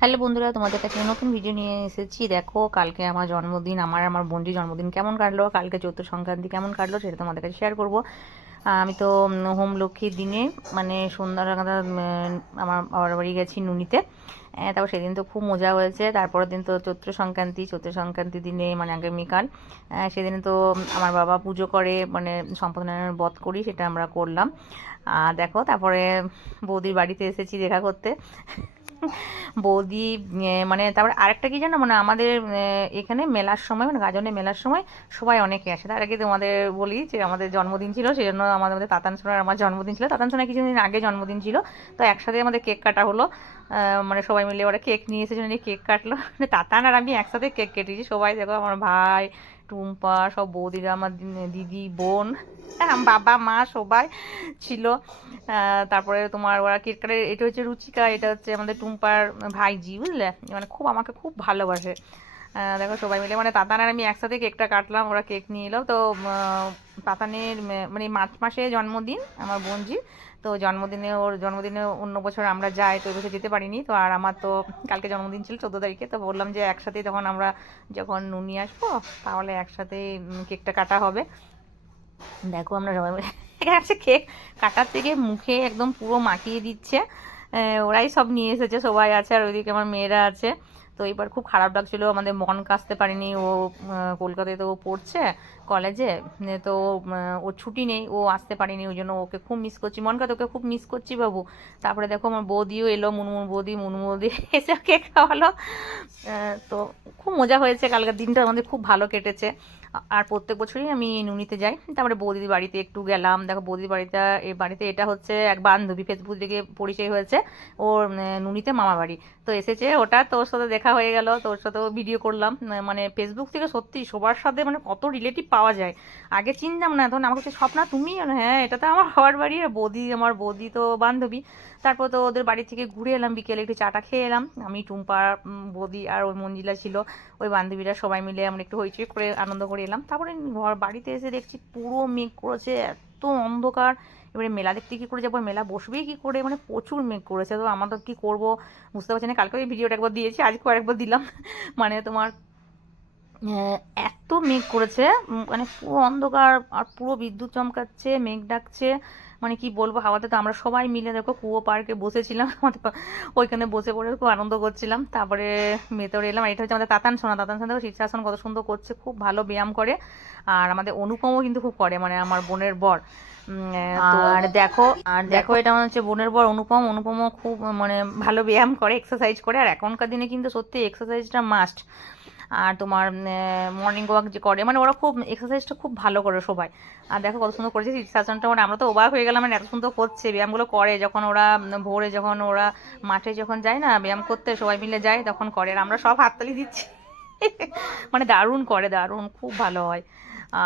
Hello বন্ধুরা, তোমাদের কাছে নতুন ভিডিও নিয়ে এসেছি। দেখো, কালকে আমার জন্মদিন, আমার বোনটির জন্মদিন কেমন কাটলো, কালকে চৈত্র সংক্রান্তি কেমন কাটলো সেটা তোমাদের কাছে শেয়ার করব। আমি তো হোম লক্ষ্মীর দিনে মানে সন্ধ্যাবেলা আমার বাবার বাড়ি গেছি নুনিতে। তারপর সেদিন তো খুব মজা হয়েছে। তারপরের দিন তো চৈত্র সংক্রান্তি দিনে মানে আগামীকাল সেদিন তো আমার বাবা পুজো করে, মানে সম্পাদনার বধ করি, সেটা আমরা করলাম। দেখো, তারপরে বৌদির বাড়িতে এসেছি দেখা করতে। বৌদি মানে তারপর আরেকটা কি জানো, মানে আমাদের এখানে মেলার সময়, মানে গাজনে মেলার সময় সবাই অনেকে আসে। তার আগে তোমাদের বলি যে আমাদের জন্মদিন ছিল, সেই জন্য আমাদের মধ্যে তাতান সোনার আমার জন্মদিন ছিল, তাতান সোনার কিছুদিন আগে জন্মদিন ছিল। তো একসাথে আমাদের কেক কাটা হলো। মানে সবাই মিলে ওরা কেক নিয়ে এসেছিল, নিয়ে কেক কাটলো। মানে তাতান আর আমি একসাথে কেক কেটেছি। সবাই দেখো, আমার ভাই, টুম্পা, সব বৌদিরা, আমার দিদি, বোন, বাবা, মা সবাই ছিল। তারপরে তোমার ওরা কেক কাটে। এটা হচ্ছে রুচিকা, এটা হচ্ছে আমাদের টুম্পার ভাইজি, বুঝলে, মানে খুব আমাকে খুব ভালোবাসে। দেখো সবাই মিলে মানে তাতান আর আমি একসাথে কেকটা কাটলাম, ওরা কেক নিয়ে এলো। তো তাতানের মানে মার্চ মাসে জন্মদিন আমার বোনজির। তো ওর জন্মদিনে অন্য বছর আমরা যাই, তো এবছর যেতে পারিনি। তো আর আমার তো কালকে জন্মদিন ছিল 14 তারিখে, তো বললাম যে একসাথেই তখন আমরা যখন নুনি আসবো তাহলে একসাথেই কেকটা কাটা হবে। দেখো আমরা সবাই মিলে আছে, কেক কাটার থেকে মুখে একদম পুরো মাখিয়ে দিচ্ছে। ওরাই সব নিয়ে এসেছে, সবাই আছে, আর ওইদিকে আমার মেয়েরা আছে। তো এবার খুব খারাপ লাগছিল, আমাদের মন কাছতে পারিনি। ও কলকাতায় তো ও পড়ছে কলেজে, তো ওর ছুটি নেই, ও আসতে পারিনি, ওই জন্য ওকে খুব মিস করছি। মনকা, তোকে খুব মিস করছি বাবু। তারপরে দেখো আমার বৌদিও এলো, মুনমুন বৌদি এসে কেক খাওয়ালো। তো খুব মজা হয়েছে, কালকের দিনটা আমাদের খুব ভালো কেটেছে। আর প্রত্যেক বছরই আমি নুনিতে যাই। তারপরে বৌদির বাড়িতে একটু গেলাম। দেখো বৌদির বাড়িতে এটা হচ্ছে এক বান্ধবী, ফেসবুক থেকে পরিচয় হয়েছে ওর, নুনিতে মামা বাড়ি। তো এসেছে ওটা, তোর সাথে দেখা হয়ে গেল, তোর সাথেও ভিডিও করলাম। মানে ফেসবুক থেকে সত্যি সবার সাথে মানে কত রিলেটিভ পাওয়া যায়। আগে চিনতাম না, তখন আমাকে বলছে, স্বপ্না তুমি? হ্যাঁ, এটা তো আমার বাবার বাড়ি। আর আমার বৌদি তো বান্ধবী। তারপর তো ওদের বাড়ি থেকে ঘুরে এলাম, বিকেলে একটু চাটা খেয়ে এলাম। আমি, টুম্পা, বৌদি আর ওই মঞ্জিলা ছিল, ওই বান্ধবীরা সবাই মিলে আমরা একটু হইচই করে আনন্দ করে এলাম। তারপরে বাড়িতে এসে দেখছি পুরো মেঘ করেছে, এত অন্ধকার। এবারে মেলা দেখতে কী করে যাবো, মেলা বসবেই কী করে, মানে প্রচুর মেঘ করেছে। তো আমরা তো কী করবো বুঝতে পারছি না। কালকে ওই ভিডিওটা একবার দিয়েছি, আজকেও আরেকবার দিলাম। মানে তোমার এত মেঘ করেছে, মানে পুরো অন্ধকার, আর পুরো বিদ্যুৎ চমকাচ্ছে, মেঘ ডাকছে। মানে কি বলবো, হাওয়াতে। তো আমরা সবাই মিলে দেখো কুয়ো পার্কে বসেছিলাম। আমাদের ওইখানে বসে পড়ে খুব আনন্দ করছিলাম। তারপরে ভেতরে এলাম। এটা হচ্ছে আমাদের তাতান সোনা দেখো শীর্ষাসন কত সুন্দর করছে, খুব ভালো ব্যায়াম করে। আর আমাদের অনুপমও কিন্তু খুব করে, মানে আমার বোনের বর। তো আর দেখো এটা আমার হচ্ছে বোনের বর অনুপমও খুব মানে ভালো ব্যায়াম করে, এক্সারসাইজ করে। আর এখনকার দিনে কিন্তু সত্যি এক্সারসাইজটা মাস্ট। আর তোমার মর্নিং ওয়াক যে করে, মানে ওরা খুব এক্সারসাইজটা খুব ভালো করে সবাই। আর দেখো কত সুন্দর করেছে শীর্ষাসনটা, মানে আমরা তো অবাক হয়ে গেলাম, মানে এত সুন্দর করছে ব্যায়ামগুলো করে। যখন ওরা ভোরে যখন ওরা মাঠে যখন যায় না ব্যায়াম করতে, সবাই মিলে যায় তখন করে, আর আমরা সব হাততালি দিচ্ছি। মানে দারুণ করে, দারুণ, খুব ভালো হয়।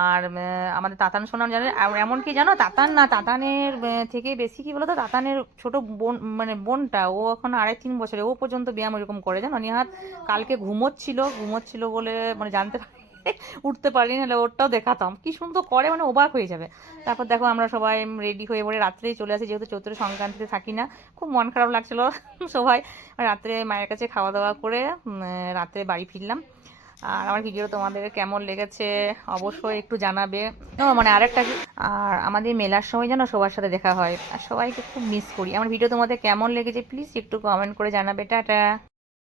আর আমাদের তাতান সোনাম জানে, এমনকি জানো তাতান না, তাতানের থেকে বেশি কি বলতো, তাতানের ছোট বোন, মানে বোনটা, ও এখন 2.5-3 বছরে, ও পর্যন্ত ব্যায়াম ওইরকম করে, জানো। নিহাত কালকে ঘুমোচ্ছিল বলে মানে জানতে পারি, উঠতে পারিনি, নাহলে ওরটাও দেখাতাম কি সুন্দর করে, মানে অবাক হয়ে যাবে। তারপর দেখো আমরা সবাই রেডি হয়ে পড়ে রাত্রেই চলে আসি, যেহেতু চৈত্র সংক্রান্তিতে থাকি না। খুব মন খারাপ লাগছিল। সবাই রাত্রে মায়ের কাছে খাওয়া দাওয়া করে রাত্রে বাড়ি ফিরলাম। আর আমার ভিডিও তোমাদের কেমন লেগেছে অবশ্যই একটু জানাবে। মানে আর আমাদের মেলার সময় যেন সবার সাথে দেখা হয়, আর সবাইকে খুব মিস করি। আমার ভিডিও তোমাদের কেমন লেগেছে প্লিজ একটু কমেন্ট করে জানাবে। টাটা।